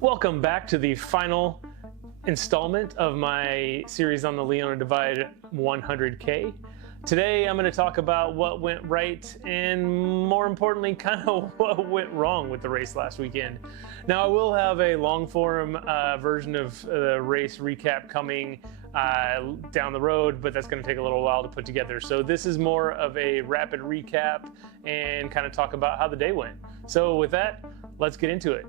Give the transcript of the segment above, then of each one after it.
Welcome back to the final installment of my series on the Leona Divide 100K. Today I'm going to talk about what went right and, more importantly, kind of what went wrong with the race last weekend. Now, I will have a long form version of the race recap coming down the road, but that's going to take a little while to put together. So this is more of a rapid recap and kind of talk about how the day went. So with that, let's get into it.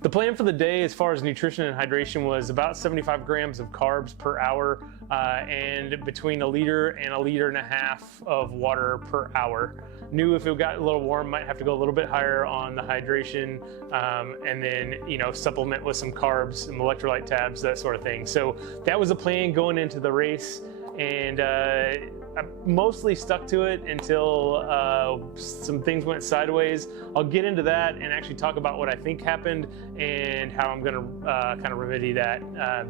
The plan for the day as far as nutrition and hydration was about 75 grams of carbs per hour and between 1 liter and 1.5 liters of water per hour. Knew if it got a little warm, might have to go a little bit higher on the hydration and then, supplement with some carbs, some electrolyte tabs, that sort of thing. So that was the plan going into the race, and I mostly stuck to it until some things went sideways. I'll get into that and actually talk about what I think happened and how I'm going to kind of remedy that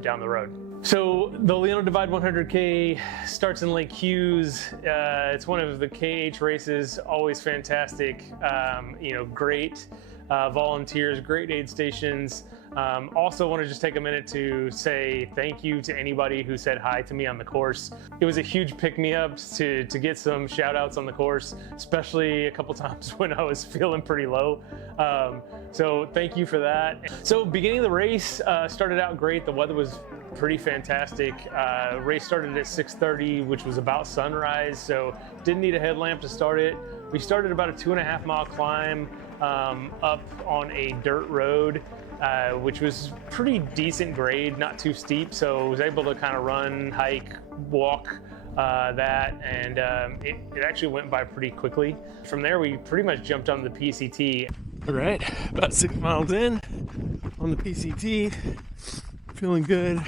down the road. So the Leona Divide 100K starts in Lake Hughes. It's one of the KH races, always fantastic. Great volunteers, great aid stations. Also want to just take a minute to say thank you to anybody who said hi to me on the course. It was a huge pick-me-up to get some shout outs on the course, especially a couple times when I was feeling pretty low. So thank you for that. So beginning of the race started out great. The weather was pretty fantastic. Race started at 6:30, which was about sunrise, so didn't need a headlamp to start it. We started about a 2.5 mile climb up on a dirt road, which was pretty decent grade, not too steep, so I was able to kind of run, hike, walk that, and it actually went by pretty quickly. From there, we pretty much jumped on the PCT. All right, about 6 miles in on the PCT, feeling good,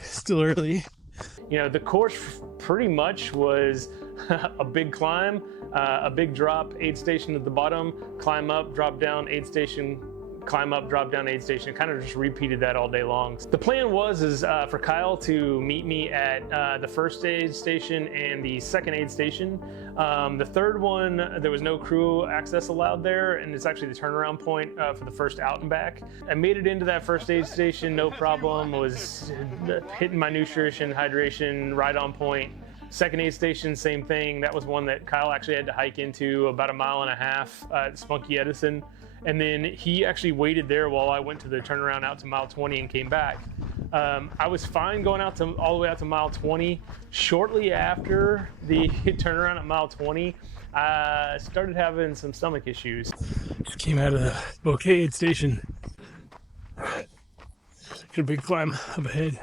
still early. The course pretty much was a big climb, a big drop, aid station at the bottom, climb up, drop down, aid station, climb up, drop down, aid station. Kind of just repeated that all day long. The plan was for Kyle to meet me at the first aid station and the second aid station. The third one, there was no crew access allowed there, and it's actually the turnaround point for the first out and back. I made it into that first aid station, no problem, was hitting my nutrition, hydration, right on point. Second aid station, same thing. That was one that Kyle actually had to hike into about 1.5 miles at Spunky Edison. And then he actually waited there while I went to the turnaround out to mile 20 and came back. I was fine going out to all the way out to mile 20. Shortly after the turnaround at mile 20, I started having some stomach issues. Just came out of the Bouquet aid station. Got a big climb up ahead,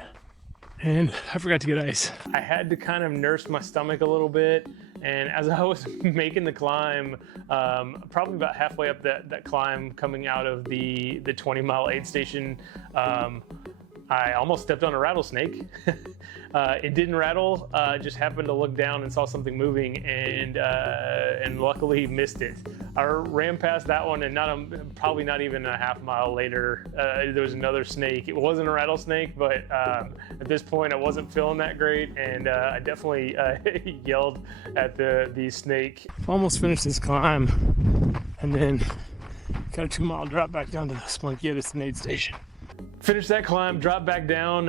and I forgot to get ice. I had to kind of nurse my stomach a little bit, and as I was making the climb, probably about halfway up that climb coming out of the 20-mile aid station, I almost stepped on a rattlesnake. It didn't rattle, just happened to look down and saw something moving, and luckily missed it. I ran past that one, and probably not even 1/2 mile later, there was another snake. It wasn't a rattlesnake, but at this point I wasn't feeling that great, and I definitely yelled at the snake. Almost finished this climb, and then got a 2-mile drop back down to the Spunky Edison aid station. Finished that climb, dropped back down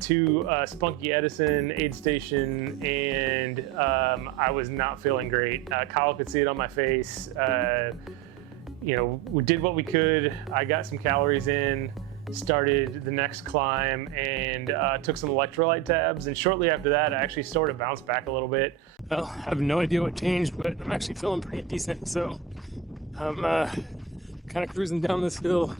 to Spunky Edison aid station, and I was not feeling great. Kyle could see it on my face. We did what we could. I got some calories in, started the next climb, and took some electrolyte tabs. And shortly after that, I actually sort of bounced back a little bit. Well, I have no idea what changed, but I'm actually feeling pretty decent. So I'm kind of cruising down this hill,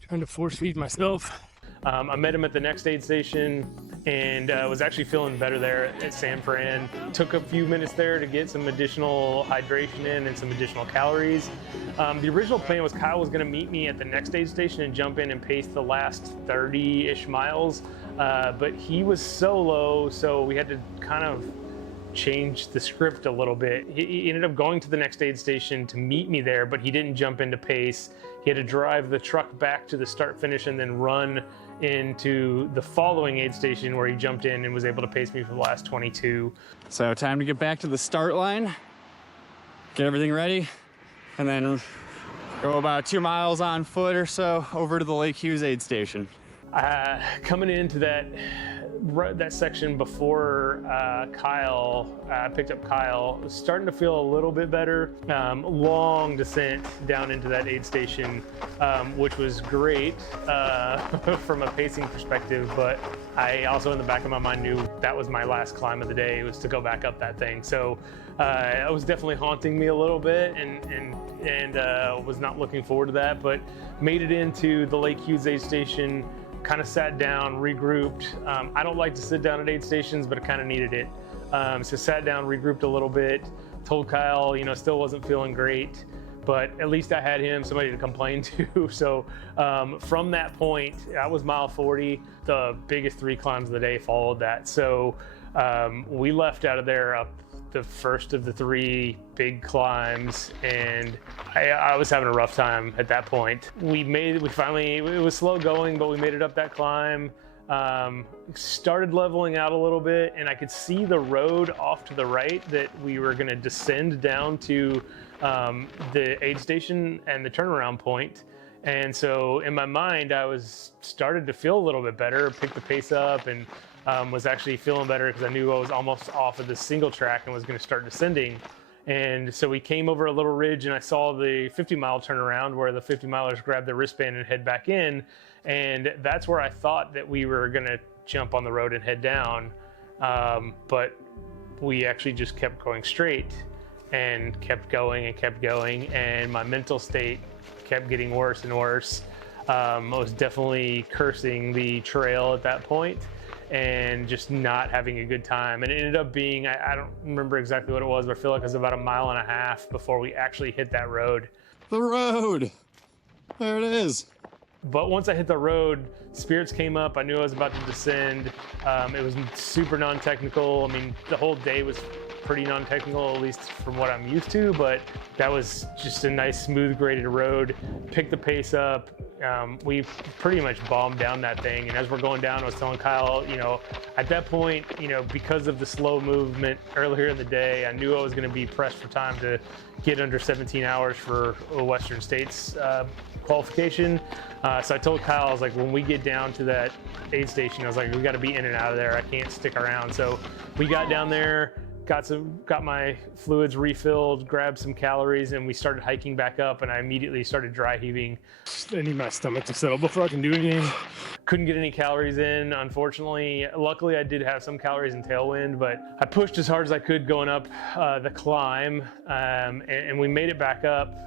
trying to force feed myself. I met him at the next aid station and was actually feeling better there at San Fran. Took a few minutes there to get some additional hydration in and some additional calories. The original plan was Kyle was gonna meet me at the next aid station and jump in and pace the last 30-ish miles, but he was so low, so we had to kind of change the script a little bit. He ended up going to the next aid station to meet me there, but he didn't jump into pace. He had to drive the truck back to the start finish and then run into the following aid station where he jumped in and was able to pace me for the last 22. So time to get back to the start line, get everything ready, and then Go about 2 miles on foot or so over to the Lake Hughes Aid Station. Coming into that section before Kyle picked up Kyle, was starting to feel a little bit better. Long descent down into that aid station, which was great from a pacing perspective, but I also in the back of my mind knew that was my last climb of the day, was to go back up that thing. So it was definitely haunting me a little bit, and was not looking forward to that, but made it into the Lake Hughes Aid Station. Kind of sat down, regrouped. I don't like to sit down at aid stations, but I kind of needed it. So sat down, regrouped a little bit, told Kyle, still wasn't feeling great, but at least I had him, somebody to complain to. So from that point, that was mile 40. The biggest 3 climbs of the day followed that. So we left out of there up the first of the 3 big climbs, and I was having a rough time at that point. It was slow going, but we made it up that climb. Started leveling out a little bit, and I could see the road off to the right that we were going to descend down to the aid station and the turnaround point. And so in my mind, I started to feel a little bit better, picked the pace up, and was actually feeling better because I knew I was almost off of the single track and was going to start descending. And so we came over a little ridge, and I saw the 50-mile turnaround where the 50-milers grab their wristband and head back in. And that's where I thought that we were going to jump on the road and head down. But we actually just kept going straight and kept going and kept going. And my mental state kept getting worse and worse. I was definitely cursing the trail at that point and just not having a good time. And it ended up being, I don't remember exactly what it was, but I feel like it was about 1.5 miles before we actually hit that road. The road! There it is. But once I hit the road, spirits came up. I knew I was about to descend. It was super non-technical. I mean, the whole day was pretty non-technical, at least from what I'm used to, but that was just a nice smooth graded road. Picked the pace up. We pretty much bombed down that thing, and as we're going down, I was telling Kyle, at that point, because of the slow movement earlier in the day, I knew I was going to be pressed for time to get under 17 hours for a Western States qualification. So I told Kyle, I was like, when we get down to that aid station, I was like, we got to be in and out of there. I can't stick around. So we got down there, got my fluids refilled, grabbed some calories, and we started hiking back up, and I immediately started dry heaving. I need my stomach to settle before I can do anything. Couldn't get any calories in, unfortunately. Luckily, I did have some calories in tailwind, but I pushed as hard as I could going up the climb, and we made it back up.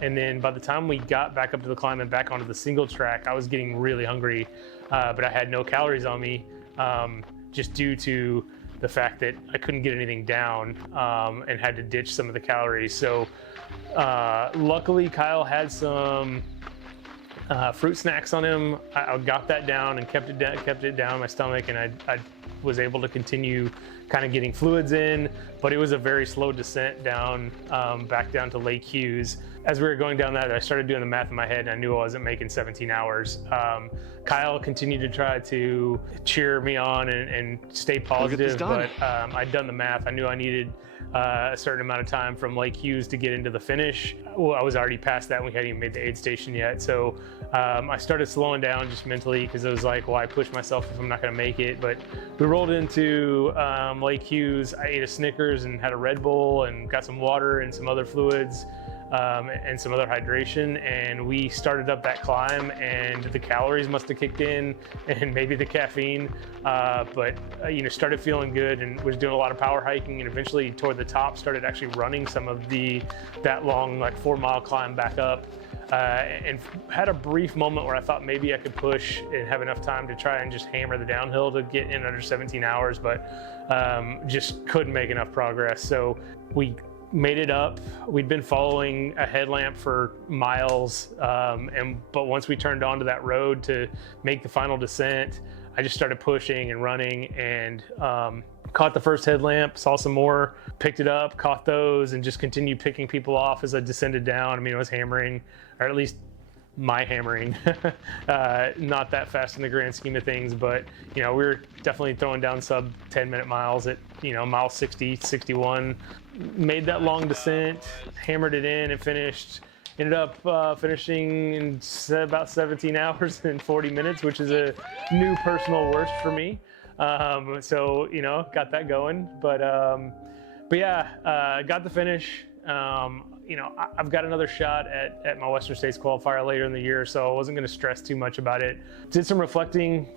And then by the time we got back up to the climb and back onto the single track, I was getting really hungry, but I had no calories on me, just due to the fact that I couldn't get anything down, and had to ditch some of the calories. So luckily Kyle had some fruit snacks on him. I got that down and kept it down my stomach, and I was able to continue kind of getting fluids in, but it was a very slow descent down, back down to Lake Hughes. As we were going down that, I started doing the math in my head, and I knew I wasn't making 17 hours. Kyle continued to try to cheer me on and stay positive, but I'd done the math. I knew I needed a certain amount of time from Lake Hughes to get into the finish. Well, I was already past that, and we hadn't even made the aid station yet. So I started slowing down just mentally, because I was like, why push myself if I'm not going to make it? But we rolled into Lake Hughes. I ate a Snickers and had a Red Bull and got some water and some other fluids. And some other hydration, and we started up that climb, and the calories must have kicked in, and maybe the caffeine, but started feeling good, and was doing a lot of power hiking, and eventually toward the top started actually running some of that long, like 4-mile climb back up, and had a brief moment where I thought maybe I could push and have enough time to try and just hammer the downhill to get in under 17 hours, but just couldn't make enough progress. So we made it up. We'd been following a headlamp for miles, but once we turned onto that road to make the final descent, I just started pushing and running, and caught the first headlamp, saw some more, picked it up, caught those, and just continued picking people off as I descended down. I mean, I was hammering, or at least my hammering, not that fast in the grand scheme of things, but we were definitely throwing down sub 10-minute miles at mile 60, 61. Made that long descent, hammered it in, and finished Ended up finishing in about 17 hours and 40 minutes, which is a new personal worst for me. So, you know, got that going. But yeah, got the finish. You know, I've got another shot at my Western States qualifier later in the year, so I wasn't going to stress too much about it. Did some reflecting,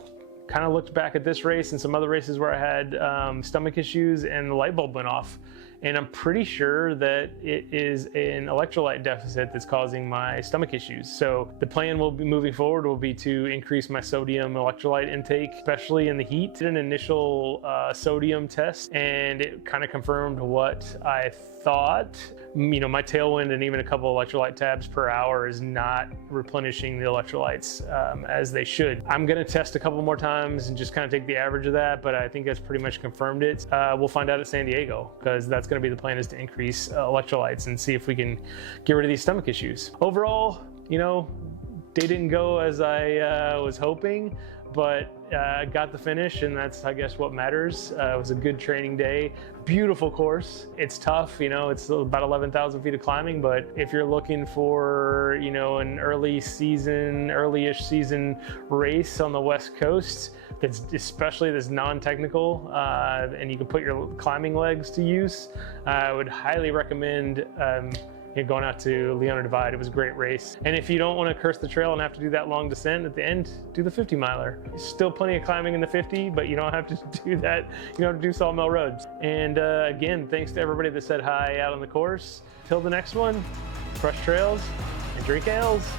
kind of looked back at this race and some other races where I had stomach issues and the light bulb went off. And I'm pretty sure that it is an electrolyte deficit that's causing my stomach issues. So the plan will be moving forward will be to increase my sodium electrolyte intake, especially in the heat. Did an initial sodium test and it kind of confirmed what I thought. You know, my tailwind and even a couple electrolyte tabs per hour is not replenishing the electrolytes as they should. I'm gonna test a couple more times and just kind of take the average of that, but I think that's pretty much confirmed it. We'll find out at San Diego, because that's gonna be the plan, is to increase electrolytes and see if we can get rid of these stomach issues. Overall, you know, day didn't go as I was hoping, but got the finish, and that's, I guess, what matters. It was a good training day. Beautiful course. It's tough, you know, it's about 11,000 feet of climbing, but if you're looking for, you know, an early-ish season race on the West Coast, that's especially this non-technical, and you can put your climbing legs to use, I would highly recommend going out to Leona Divide. It was a great race. And if you don't want to curse the trail and have to do that long descent at the end, do the 50 miler. Still plenty of climbing in the 50, but you don't have to do that. You don't have to do Sawmill roads. And again, thanks to everybody that said hi out on the course. Till the next one, crush trails and drink ales.